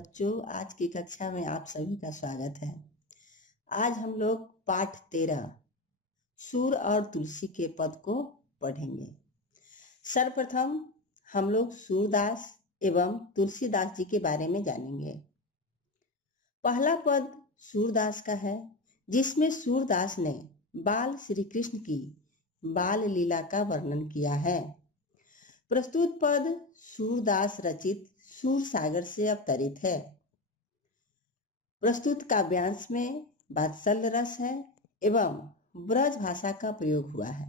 बच्चों, आज की कक्षा में आप सभी का स्वागत है। आज हम लोग पाठ 13 सूर और तुलसी के पद को पढ़ेंगे। सर्वप्रथम हम लोग सूरदास एवं तुलसीदास जी के बारे में जानेंगे। पहला पद सूरदास का है, जिसमें सूरदास ने बाल श्री कृष्ण की बाल लीला का वर्णन किया है। प्रस्तुत पद सूरदास रचित सूर सागर से अवतरित है। प्रस्तुत काव्यांश में वात्सल्य रस है एवं ब्रज भाषा का प्रयोग हुआ है।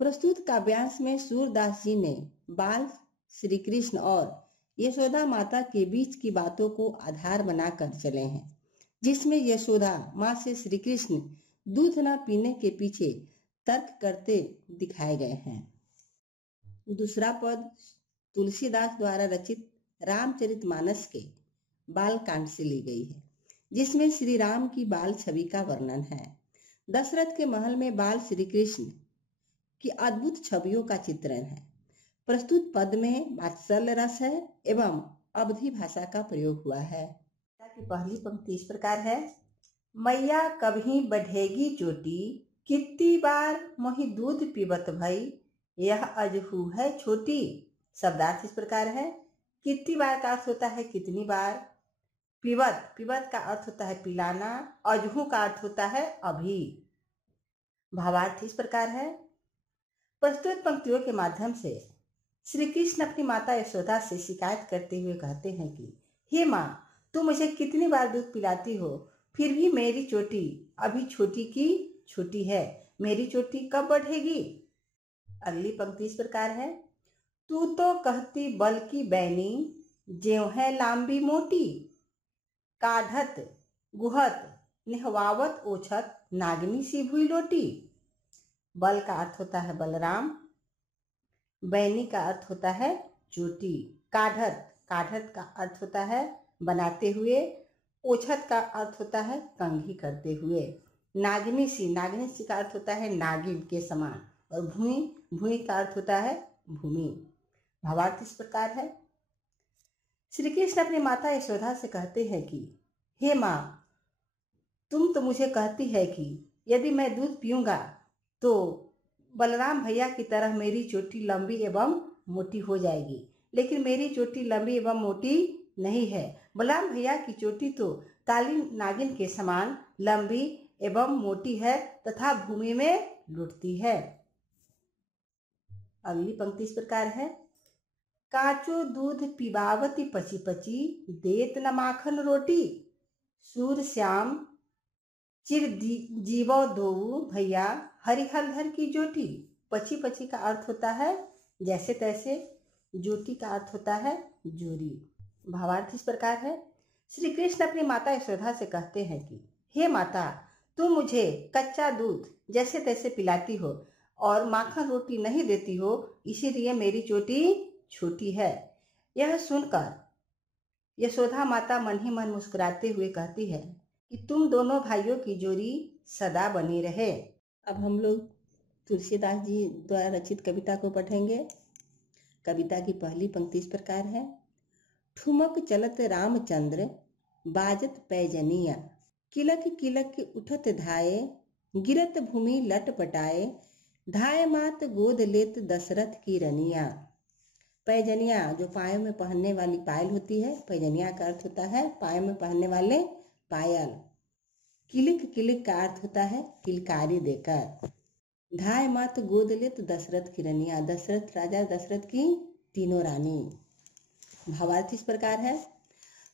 प्रस्तुत काव्यांश में सूरदास जी ने बाल श्री कृष्ण और यशोदा माता के बीच की बातों को आधार बनाकर चले हैं, जिसमें यशोदा माँ से श्री कृष्ण दूध न पीने के पीछे तर्क करते दिखाए गए हैं। दूसरा पद तुलसीदास द्वारा रचित रामचरितमानस के बाल कांड से ली गई है, जिसमें श्री राम की बाल छवि का वर्णन है। दशरथ के महल में बाल श्री कृष्ण की अद्भुत छवियों का चित्रण है। प्रस्तुत पद में वात्सल्य रस है एवं अवधी भाषा का प्रयोग हुआ है। की पहली पंक्ति इस प्रकार है, मैया कभी बढ़ेगी चोटी, कितनी बार मोहि दूध पीबत भई, यह अजहू है छोटी। शब्दार्थ इस प्रकार है, कितनी बार का अर्थ होता है कितनी बार, पीबत पीबत का अर्थ होता है पिलाना, अजहू का अर्थ होता है अभी। भावार्थ इस प्रकार है, प्रस्तुत पंक्तियों के माध्यम से श्री कृष्ण अपनी माता यशोदा से शिकायत करते हुए कहते हैं कि हे माँ, तू मुझे कितनी बार दूध पिलाती हो, फिर भी मेरी चोटी अभी छोटी की छोटी है, मेरी चोटी कब बढ़ेगी। अगली पंक्ति इस प्रकार है, तू तो कहती बल की बैनी, ज्यों है लांबी मोटी, काढ़त गुहत नेहवावत ओछत, नागनी सी भुई लोटी। बल का अर्थ होता है बलराम, बैनी का अर्थ होता है चोटी, काढ़त काढ़त का अर्थ होता है बनाते हुए, ओछत का अर्थ होता है कंघी करते हुए, नागिनी सी का अर्थ होता है नागिन के समान, और भूमि भूमि का अर्थ होता है भूमि। भावार्थ इस प्रकार है, श्री कृष्ण अपनी माता यशोदा से कहते हैं कि हे माँ, तुम तो मुझे कहती है कि यदि मैं दूध पीऊंगा तो बलराम भैया की तरह मेरी चोटी लंबी एवं मोटी हो जाएगी, लेकिन मेरी चोटी लंबी एवं मोटी नहीं है। बलराम भैया की चोटी तो काली नागिन के समान लंबी एवं मोटी है तथा भूमि में लुटती है। अगली पंक्ति इस प्रकार है, काचो दूध पिबावती पची पची, देत न माखन रोटी, सूर श्याम चिर जीवो दोऊ भैया, हरिहरधर की जोटी। पची पची का अर्थ होता है जैसे तैसे, जोटी का अर्थ होता है जोरी। भावार्थ इस प्रकार है, श्री कृष्ण अपनी माता यशोदा से कहते हैं कि हे माता, तुम मुझे कच्चा दूध जैसे तैसे पिलाती हो और माखन रोटी नहीं देती हो, इसीलिए मेरी चोटी छोटी है। यह सुनकर यशोदा माता मन ही मन मुस्कुराते हुए कहती है कि तुम दोनों भाइयों की जोड़ी सदा बनी रहे। अब हम लोग तुलसीदास जी द्वारा रचित कविता को पढ़ेंगे। कविता की पहली पंक्ति इस प्रकार है, ठुमक चलत रामचंद्र बाजत पैजनिया, किलक किलक उठत धाये, गिरत भूमि लट पटाए, धाय मात गोद लेत दशरथ की रनिया। पैजनिया जो पायों में पहनने वाली पायल होती है, पैजनिया का अर्थ होता है पायों में पहनने वाले पायल। किलिक किलिक का अर्थ होता है किलकारी देकर। धाय मात गोद लेत दशरथ की रनिया, दशरथ राजा दशरथ की तीनों रानी। भावार्थ इस प्रकार है,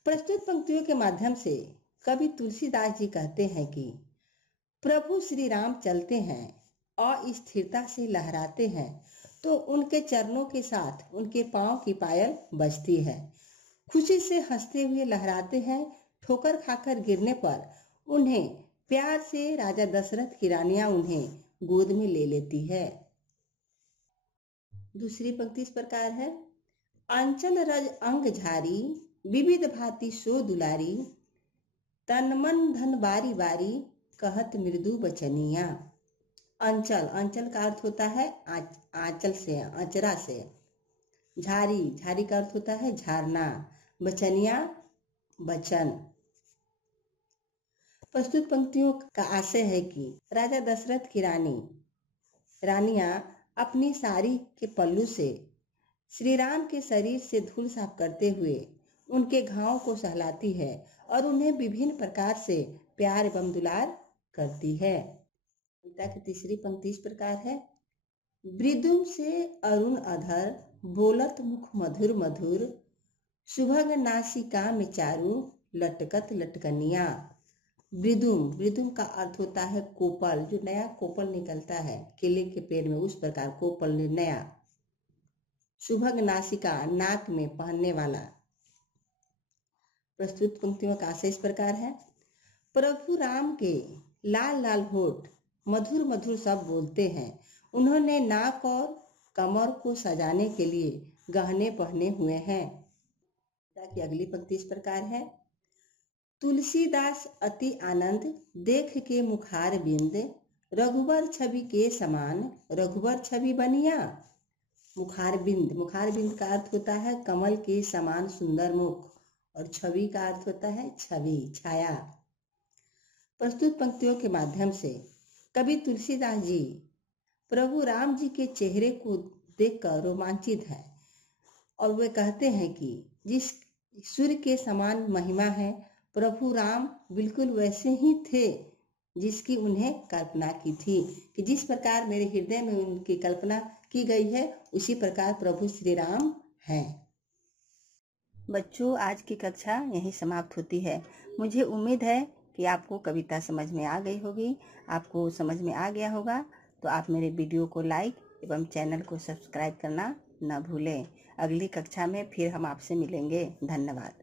प्रस्तुत पंक्तियों के माध्यम से कवि तुलसीदास जी कहते हैं कि प्रभु श्री राम चलते हैं, अस्थिरता से लहराते हैं तो उनके चरणों के साथ उनके पांव की पायल बजती है। खुशी से हंसते हुए लहराते हैं, ठोकर खाकर गिरने पर उन्हें प्यार से राजा दशरथ की रानियां उन्हें गोद में ले लेती है। दूसरी पंक्ति इस प्रकार है, अंचल रज अंग झारी, विविध भांति सो दुलारी, तन मन धन बारी बारी, कहत मृदु बचनिया। अंचल अंचल का अर्थ होता है आंचल से, आंचरा से। झारी झारी का अर्थ होता है झारना। बचनिया बचन। प्रस्तुत पंक्तियों का आशय है कि राजा दशरथ की रानियां अपनी साड़ी के पल्लू से श्री राम के शरीर से धूल साफ करते हुए उनके घावों को सहलाती है और उन्हें विभिन्न प्रकार से प्यार एवं दुलार करती है। कविता की तीसरी पंक्ति इस प्रकार है। मृदुम से अरुण अधर बोलत मुख मधुर मधुर सुभग नासिका में चारू लटकत लटकनिया। मृदुम का अर्थ होता है कोपल, जो नया कोपल निकलता है केले के पेड़ में, उस प्रकार कोपल नया। सुभग नासिका नाक में पहनने वाला। प्रस्तुत पंक्तियों का आशय इस प्रकार है। प्रभु राम के लाल लाल होठ मधुर मधुर शब्द बोलते हैं। उन्होंने नाक और कमर को सजाने के लिए गहने पहने हुए हैं। की अगली पंक्ति इस प्रकार है। तुलसीदास अति आनंद देख के मुखार बिंद रघुबर छवि के समान रघुबर छवि बनिया। मुखार बिंद का अर्थ होता है कमल के समान सुंदर मुख और छवि का अर्थ होता है छवि, छाया। प्रस्तुत पंक्तियों के माध्यम से कवि तुलसीदास जी प्रभु राम जी के चेहरे को देखकर रोमांचित है और वे कहते हैं कि जिस सूर्य के समान महिमा है, प्रभु राम बिल्कुल वैसे ही थे जिसकी उन्हें कल्पना की थी, कि जिस प्रकार मेरे हृदय में उनकी कल्पना की गई है उसी प्रकार प्रभु श्री राम हैं। बच्चों, आज की कक्षा यहीं समाप्त होती है। मुझे उम्मीद है कि आपको कविता समझ में आ गई होगी। आपको समझ में आ गया होगा तो आप मेरे वीडियो को लाइक एवं चैनल को सब्सक्राइब करना न भूलें। अगली कक्षा में फिर हम आपसे मिलेंगे। धन्यवाद।